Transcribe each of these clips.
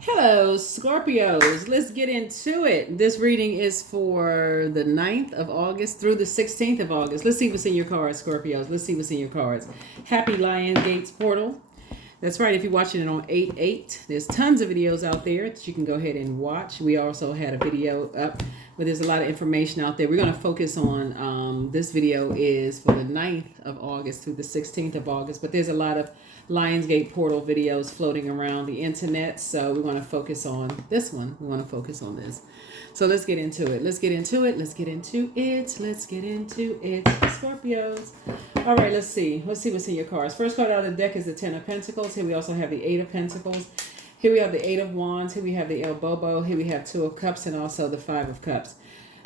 Hello, Scorpios. Let's get into it. This reading is for the 9th of August through the 16th of August. Let's see what's in your cards, Scorpios. Let's see what's in your cards. Happy Lion Gates Portal. That's right. If you're watching it on 8/8, there's tons of videos out there that you can go ahead and watch. We also had a video up, but there's a lot of information out there. We're going to focus on this video is for the 9th of August through the 16th of August, but there's a lot of Lionsgate portal videos floating around the internet, so we want to focus on this one. We want to focus on this. So let's get into it. Let's get into it. Let's get into it. Let's get into it. Scorpios. All right, let's see. Let's see what's in your cards. First card out of the deck is the Ten of Pentacles. Here we also have the Eight of Pentacles. Here we have the Eight of Wands. Here we have the El Bobo. Here we have Two of Cups and also the Five of Cups.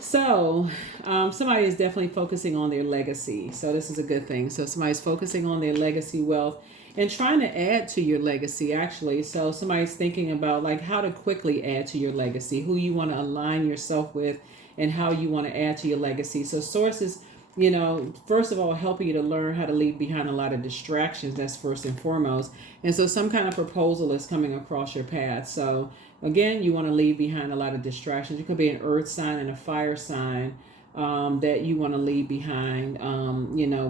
So somebody is definitely focusing on their legacy. So this is a good thing. So somebody's focusing on their legacy wealth and trying to add to your legacy, actually. So somebody's thinking about like how to quickly add to your legacy, who you want to align yourself with, and how you want to add to your legacy. So sources, first of all, helping you to learn how to leave behind a lot of distractions. That's first and foremost. And so some kind of proposal is coming across your path. So again, you want to leave behind a lot of distractions. You could be an earth sign and a fire sign that you want to leave behind,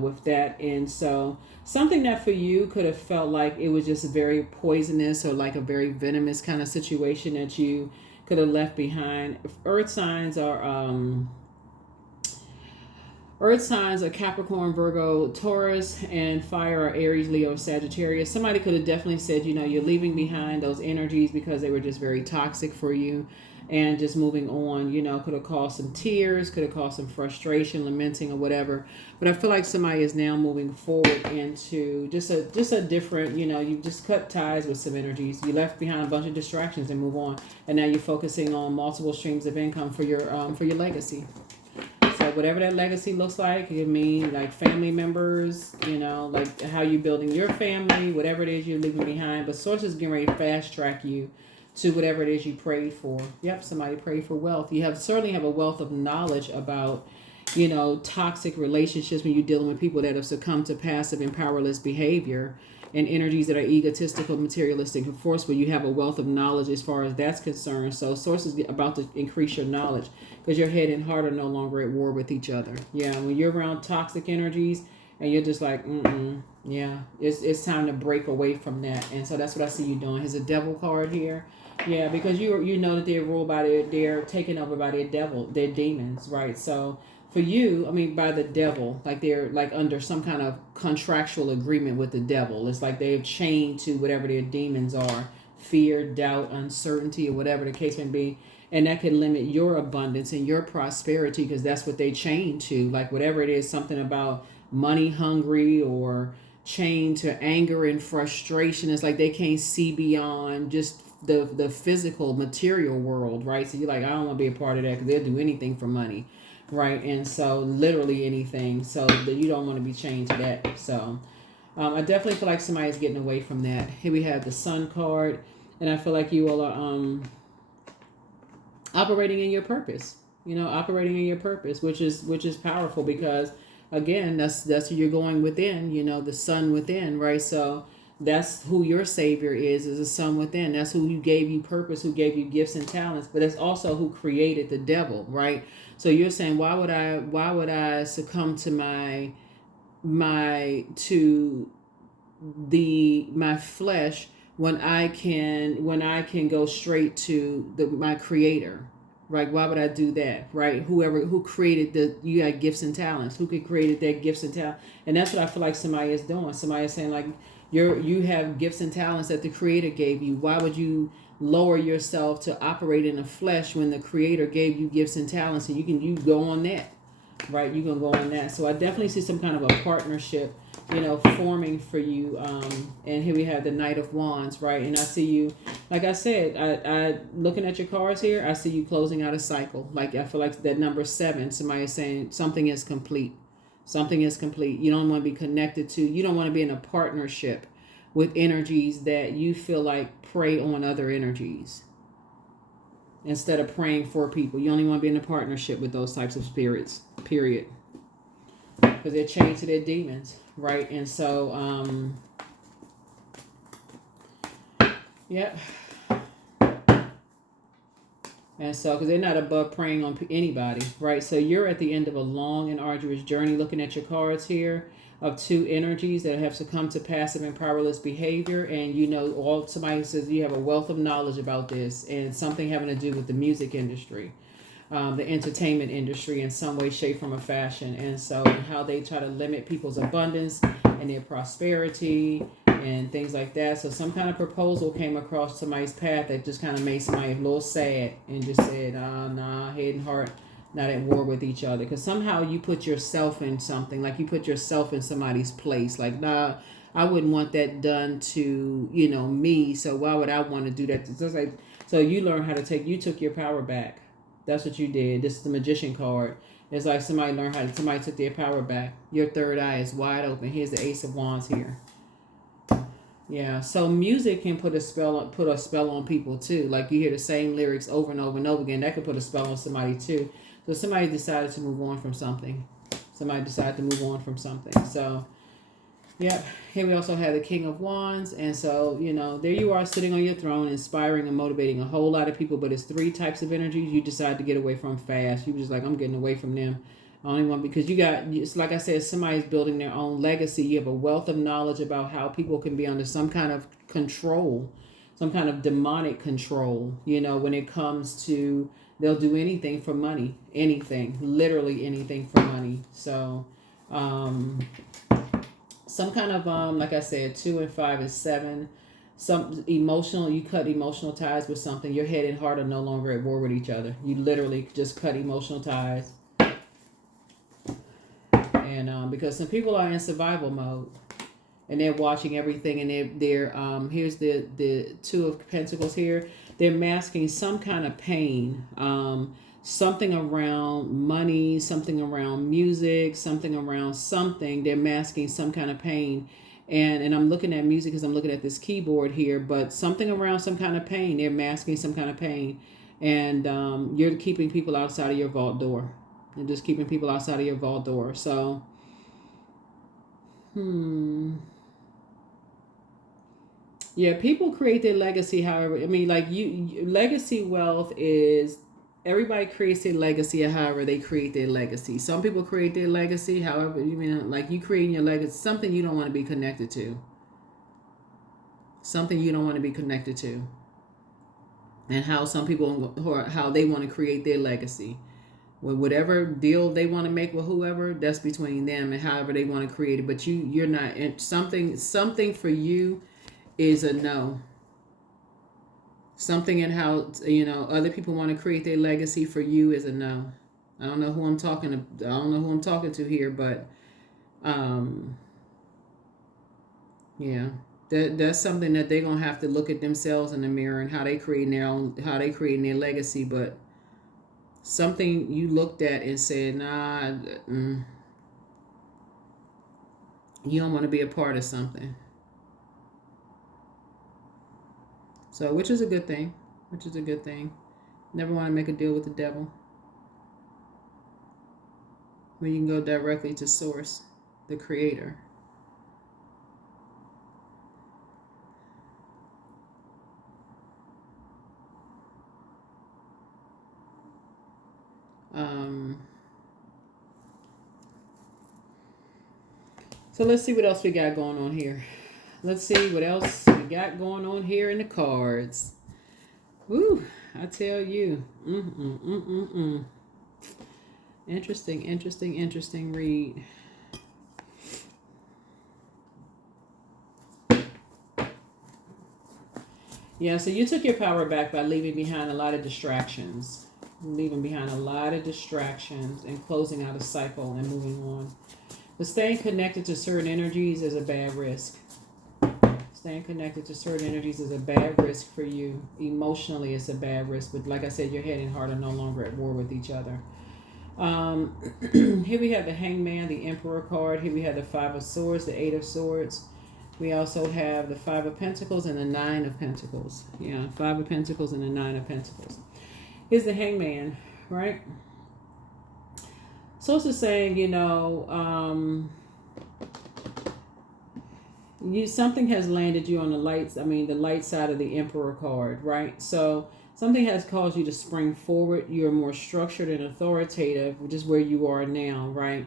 with that. And so something that for you could have felt like it was just very poisonous or like a very venomous kind of situation that you could have left behind. Earth signs are Capricorn, Virgo, Taurus, and fire are Aries, Leo, Sagittarius. Somebody could have definitely said, you're leaving behind those energies because they were just very toxic for you, and just moving on, could have caused some tears, could have caused some frustration, lamenting, or whatever. But I feel like somebody is now moving forward into just a different, you just cut ties with some energies. You left behind a bunch of distractions and move on, and now you're focusing on multiple streams of income for your legacy. So whatever that legacy looks like, it mean like family members, like how you building your family, whatever it is you're leaving behind. But sources getting ready to fast track you to whatever it is you prayed for. Yep, somebody prayed for wealth. You certainly have a wealth of knowledge about, toxic relationships when you're dealing with people that have succumbed to passive and powerless behavior and energies that are egotistical, materialistic, and forceful. You have a wealth of knowledge as far as that's concerned. So sources are about to increase your knowledge because your head and heart are no longer at war with each other. Yeah, when you're around toxic energies and you're just like, yeah, it's time to break away from that. And so that's what I see you doing. Here's a devil card here. Yeah, because you know that they're ruled by they're taken over by their devil, their demons, right? So for you, by the devil, like they're like under some kind of contractual agreement with the devil. It's like they're chained to whatever their demons are, fear, doubt, uncertainty, or whatever the case may be. And that can limit your abundance and your prosperity because that's what they chain to. Like whatever it is, something about money hungry or chained to anger and frustration. It's like they can't see beyond just the physical material world, right? So you're like, I don't want to be a part of that because they'll do anything for money, right? And so literally anything, so that you don't want to be chained to that. So I definitely feel like somebody's getting away from that. Here we have the Sun card, and I feel like you all are operating in your purpose, which is powerful because again, that's who you're going within, the sun within, right? So that's who your savior is the sun within. That's who gave you purpose, who gave you gifts and talents, but that's also who created the devil, right? So you're saying, why would I succumb to my flesh when I can go straight to my creator, right? Why would I do that, right? Who created you got gifts and talents, who could created their gifts and talents. And that's what I feel like somebody is doing. Somebody is saying like, you have gifts and talents that the creator gave you. Why would you lower yourself to operate in the flesh when the creator gave you gifts and talents, and you go on that, right? You can go on that. So I definitely see some kind of a partnership, forming for you. And here we have the Knight of Wands, right? And I see you, like I said, I looking at your cards here, I see you closing out a cycle. Like I feel like that number 7, somebody is saying something is complete. Something is complete. You don't want to be connected to, you don't want to be in a partnership with energies that you feel like prey on other energies instead of praying for people. You only want to be in a partnership with those types of spirits, period. Because they're chained to their demons, right? And so, yeah. And so, because they're not above preying on anybody, right? So you're at the end of a long and arduous journey. Looking at your cards here of two energies that have succumbed to passive and powerless behavior, and you know, all somebody says you have a wealth of knowledge about this, and something having to do with the music industry, the entertainment industry in some way, shape, form, or fashion, and so and how they try to limit people's abundance and their prosperity and things like that. So some kind of proposal came across somebody's path that just kind of made somebody a little sad and just said, nah, head and heart not at war with each other. Because somehow you put yourself in something, like you put yourself in somebody's place. Like, nah, I wouldn't want that done to, me. So why would I want to do that? It's just like, so you learn how to you took your power back. That's what you did. This is the Magician card. It's like somebody took their power back. Your third eye is wide open. Here's the Ace of Wands here. Yeah, so music can put a spell on people too. Like you hear the same lyrics over and over and over again. That could put a spell on somebody too. So somebody decided to move on from something. So, yep. Here we also have the King of Wands. And so, there you are sitting on your throne, inspiring and motivating a whole lot of people. But it's three types of energies you decide to get away from fast. You just like, I'm getting away from them. Only one, because it's like I said, somebody's building their own legacy. You have a wealth of knowledge about how people can be under some kind of control, some kind of demonic control, when it comes to, they'll do anything for money, anything, literally anything for money. So, some kind of, like I said, 2 and 5 is 7. Some emotional, you cut emotional ties with something. Your head and heart are no longer at war with each other. You literally just cut emotional ties. And because some people are in survival mode and they're watching everything, and they're here's the Two of Pentacles here. They're masking some kind of pain, something around money, something around music, something around something. They're masking some kind of pain. And I'm looking at music because I'm looking at this keyboard here, but something around some kind of pain. They're masking some kind of pain. And you're keeping people outside of your vault door. And just keeping people outside of your vault door. So, yeah, people create their legacy. However, I mean, like legacy wealth is, everybody creates their legacy however they create their legacy. Some people create their legacy, however, like you creating your legacy, something you don't want to be connected to. Something you don't want to be connected to. And how some people, how they want to create their legacy. With whatever deal they want to make with whoever, that's between them and however they want to create it. But you're not, something for you is a no. Something in how, other people want to create their legacy for you is a no. I don't know who I'm talking to here, but yeah. That's something that they're gonna have to look at themselves in the mirror and how they creating their legacy. But something you looked at and said, nah, you don't want to be a part of something. So, which is a good thing. Never want to make a deal with the devil. When you can go directly to source, the creator. So let's see what else we got going on here. Let's see what else we got going on here in the cards. Woo, I tell you. Interesting read. Yeah, so you took your power back by leaving behind a lot of distractions. And closing out a cycle and moving on. But staying connected to certain energies is a bad risk. Staying connected to certain energies is a bad risk for you. Emotionally, it's a bad risk. But like I said, your head and heart are no longer at war with each other. Here we have the Hangman, the Emperor card. Here we have the 5 of Swords, the 8 of Swords. We also have the 5 of Pentacles and the 9 of Pentacles. Yeah, 5 of Pentacles and the 9 of Pentacles. Here's the Hangman, right? So it's just saying, something has landed you on the light side of the Emperor card, right? So something has caused you to spring forward. You're more structured and authoritative, which is where you are now, right?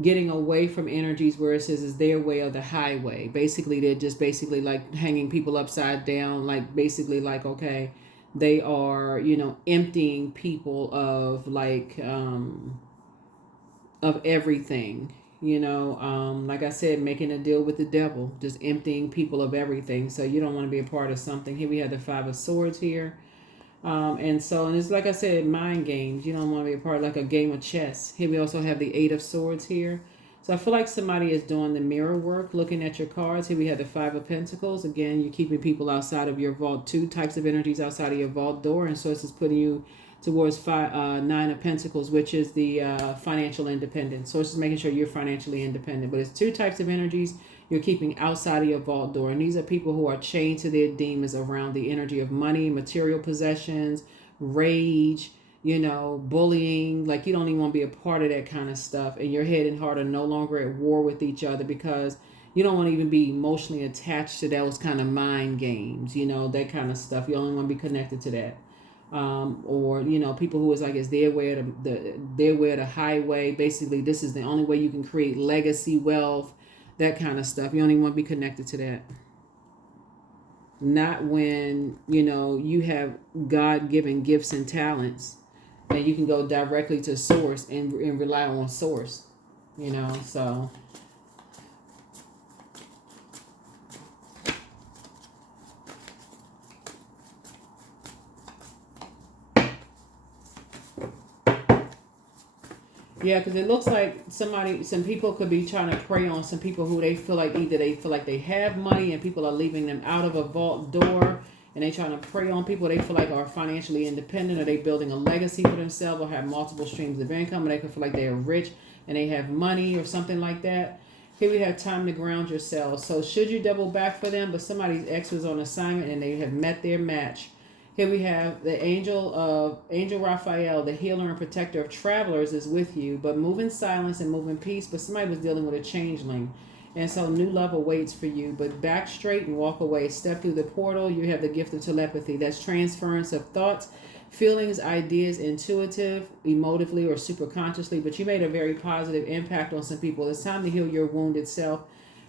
Getting away from energies where it says is their way or the highway. Basically, they're just basically like hanging people upside down, like basically like, okay, they are, emptying people of like, of everything, like I said, making a deal with the devil, just emptying people of everything. So you don't want to be a part of something. Here we have the Five of Swords here. And it's like I said, mind games. You don't want to be a part of like a game of chess. Here we also have the Eight of Swords here. So I feel like somebody is doing the mirror work, looking at your cards. Here we have the Five of Pentacles. Again, you're keeping people outside of your vault. Two types of energies outside of your vault door. And so it's just putting you towards Nine of Pentacles, which is the financial independence. So it's just making sure you're financially independent. But it's two types of energies you're keeping outside of your vault door. And these are people who are chained to their demons around the energy of money, material possessions, rage, bullying. Like you don't even want to be a part of that kind of stuff. And your head and heart are no longer at war with each other because you don't want to even be emotionally attached to those kind of mind games, that kind of stuff. You only want to be connected to that. Or people who is like it's their way of their way of the highway. Basically, this is the only way you can create legacy wealth, that kind of stuff. You don't even want to be connected to that. Not when you have God-given gifts and talents, and you can go directly to source and rely on source. So. Yeah, because it looks like some people could be trying to prey on some people who they feel like either they feel like they have money and people are leaving them out of a vault door and they trying to prey on people they feel like are financially independent or they building a legacy for themselves or have multiple streams of income and they could feel like they are rich and they have money or something like that. Here we have time to ground yourself. So should you double back for them, but somebody's ex was on assignment and they have met their match. Here we have the Angel Raphael, the healer and protector of travelers, is with you, but move in silence and move in peace. But somebody was dealing with a changeling. And so new love awaits for you. But back straight and walk away. Step through the portal. You have the gift of telepathy. That's transference of thoughts, feelings, ideas, intuitive, emotively, or super consciously. But you made a very positive impact on some people. It's time to heal your wounded self.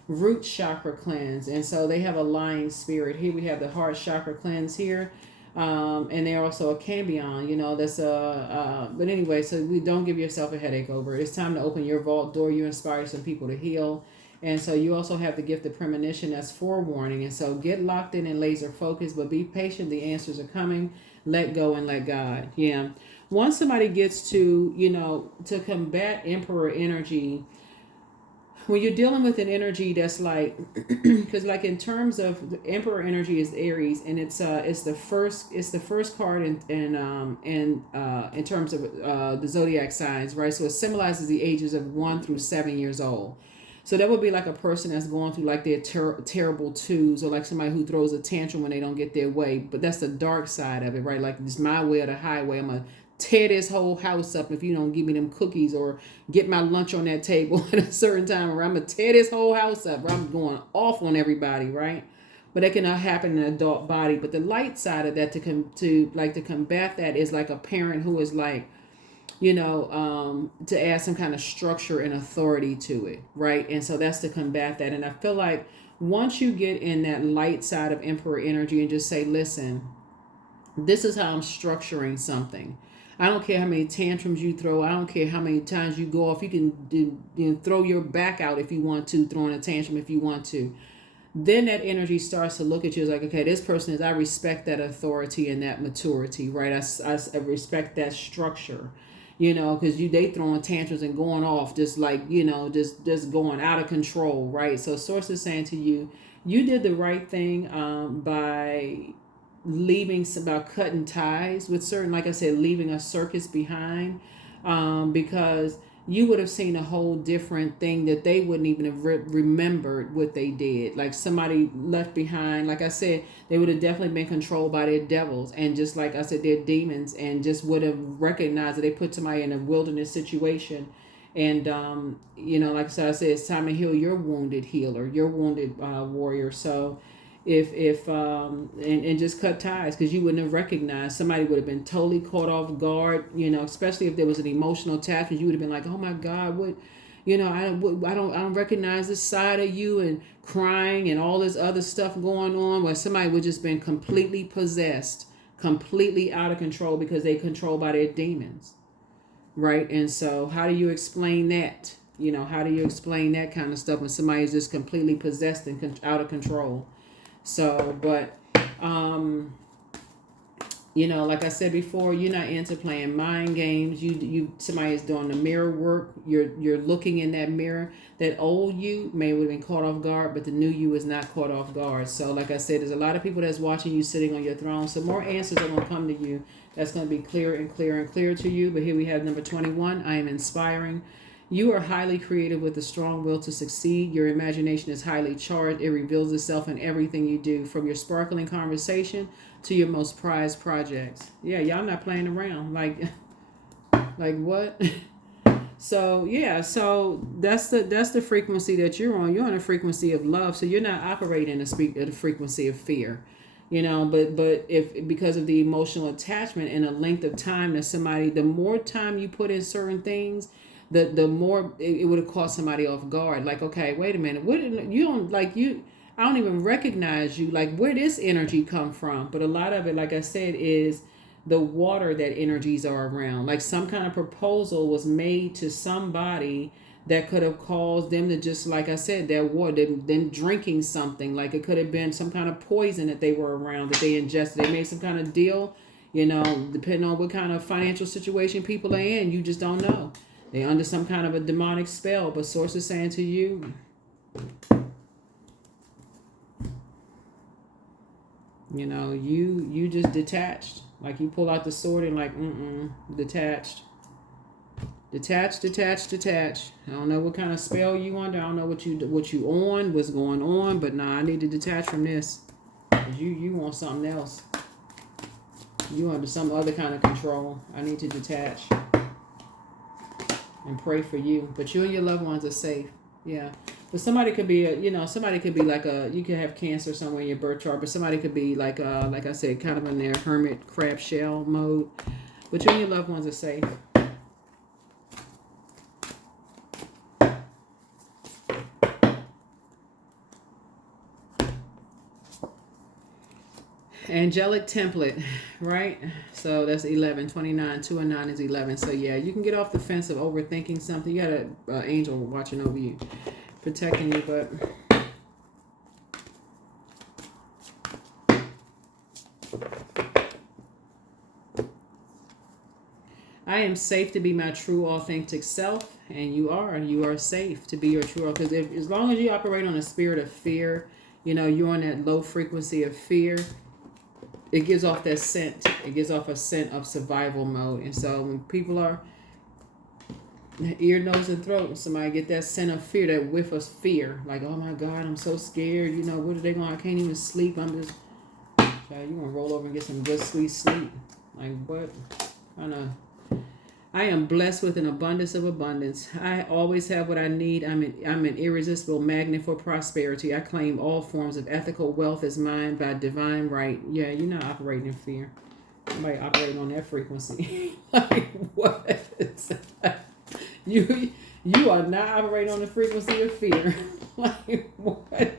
Root chakra cleanse. And so they have a lying spirit. Here we have the heart chakra cleanse here. And they're also a cambion, that's but anyway, so we don't give yourself a headache over it. It's time to open your vault door. You inspire some people to heal. And so you also have the gift of premonition, that's forewarning. And so get locked in and laser focused, but be patient. The answers are coming. Let go and let God. Yeah. Once somebody gets to, to combat emperor energy, when you're dealing with an energy that's like, because like in terms of the emperor energy is Aries, and it's the first card in terms of the zodiac signs, right? So it symbolizes the ages of 1 through 7 years old. So that would be like a person that's going through like their terrible twos, or like somebody who throws a tantrum when they don't get their way. But that's the dark side of it, right? Like it's my way or the highway. I'm gonna tear this whole house up if you don't give me them cookies or get my lunch on that table at a certain time, or I'm gonna tear this whole house up, or I'm going off on everybody, right? But that cannot happen in an adult body. But the light side of that to combat that is like a parent who is like, to add some kind of structure and authority to it, right? And so that's to combat that. And I feel like once you get in that light side of emperor energy and just say, listen, this is how I'm structuring something. I don't care how many tantrums you throw. I don't care how many times you go off. You can throw your back out if you want to, throwing a tantrum if you want to. Then that energy starts to look at you as like, okay, this person I respect that authority and that maturity, right? I respect that structure, because they throwing tantrums and going off just like, just going out of control, right? So source is saying to you, you did the right thing by about cutting ties with certain, like I said, leaving a circus behind, because you would have seen a whole different thing that they wouldn't even have remembered what they did. Like somebody left behind, like I said, they would have definitely been controlled by their devils and just like I said, their demons, and just would have recognized that they put somebody in a wilderness situation. And like I said, it's time to heal your wounded healer, your wounded warrior. So and just cut ties, because you wouldn't have recognized. Somebody would have been totally caught off guard, especially if there was an emotional attachment. You would have been like, oh my God, what, I don't recognize this side of you, and crying and all this other stuff going on, where somebody would just been completely possessed, completely out of control, because they controlled by their demons. Right? And so how do you explain that? How do you explain that kind of stuff when somebody is just completely possessed and out of control? So, but, like I said before, you're not into playing mind games. Somebody is doing the mirror work. You're looking in that mirror. That old you may have been caught off guard, but the new you is not caught off guard. So, like I said, there's a lot of people that's watching you sitting on your throne. So more answers are going to come to you. That's going to be clearer and clearer and clearer to you. But here we have number 21. I am inspiring. You are highly creative with a strong will to succeed. Your imagination is highly charged. It reveals itself in everything you do, from your sparkling conversation to your most prized projects. Yeah, y'all not playing around. Like what? So yeah, so that's the frequency that you're on. You're on a frequency of love, so you're not operating at a frequency of fear. But if because of the emotional attachment and the length of time that somebody, the more time you put in certain things, the more it would have caught somebody off guard. Like, okay, wait a minute, what you don't like you. I don't even recognize you. Like, where this energy come from? But a lot of it, like I said, is the water that energies are around. Like some kind of proposal was made to somebody that could have caused them to just, like I said, that water, then drinking something. Like it could have been some kind of poison that they were around, that they ingested. They made some kind of deal, depending on what kind of financial situation people are in. You just don't know. They're under some kind of a demonic spell. But source is saying to you, you just detached. Like you pull out the sword and like, detached. Detached. I don't know what kind of spell you under. I don't know what you on, what's going on, but nah, I need to detach from this. 'Cause you want something else. You under some other kind of control. I need to detach and pray for you. But you and your loved ones are safe. Yeah. But somebody could be like you could have cancer somewhere in your birth chart, but somebody could be like I said, kind of in their hermit crab shell mode. But you and your loved ones are safe. Angelic template, right? So that's 11, 29, 2 and 9 is 11. So yeah, you can get off the fence of overthinking something. You got an angel watching over you, protecting you, but I am safe to be my true authentic self, and you are safe to be your true, because as long as you operate on a spirit of fear, you're on that low frequency of fear. It gives off that scent. It gives off a scent of survival mode. And so when people are ear, nose, and throat, and somebody get that scent of fear, that whiff of fear, like, oh my God, I'm so scared. What are they going? I can't even sleep. I'm just, child, you gonna roll over and get some good sweet sleep. Like what? I am blessed with an abundance of abundance. I always have what I need. I'm an irresistible magnet for prosperity. I claim all forms of ethical wealth as mine by divine right. Yeah, you're not operating in fear. Somebody operating on that frequency. Like what? You are not operating on the frequency of fear. Like what?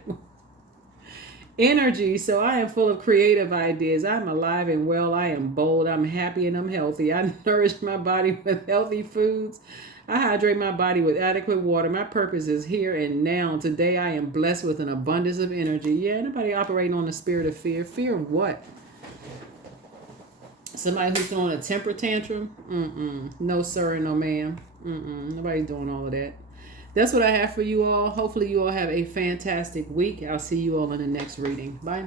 Energy. So I am full of creative ideas. I'm alive and well. I am bold. I'm happy and I'm healthy. I nourish my body with healthy foods. I hydrate my body with adequate water. My purpose is here and now. Today I am blessed with an abundance of energy. Yeah, nobody operating on the spirit of fear. Fear of what? Somebody who's throwing a temper tantrum? No sir and no ma'am. Nobody's doing all of that. That's what I have for you all. Hopefully you all have a fantastic week. I'll see you all in the next reading. Bye.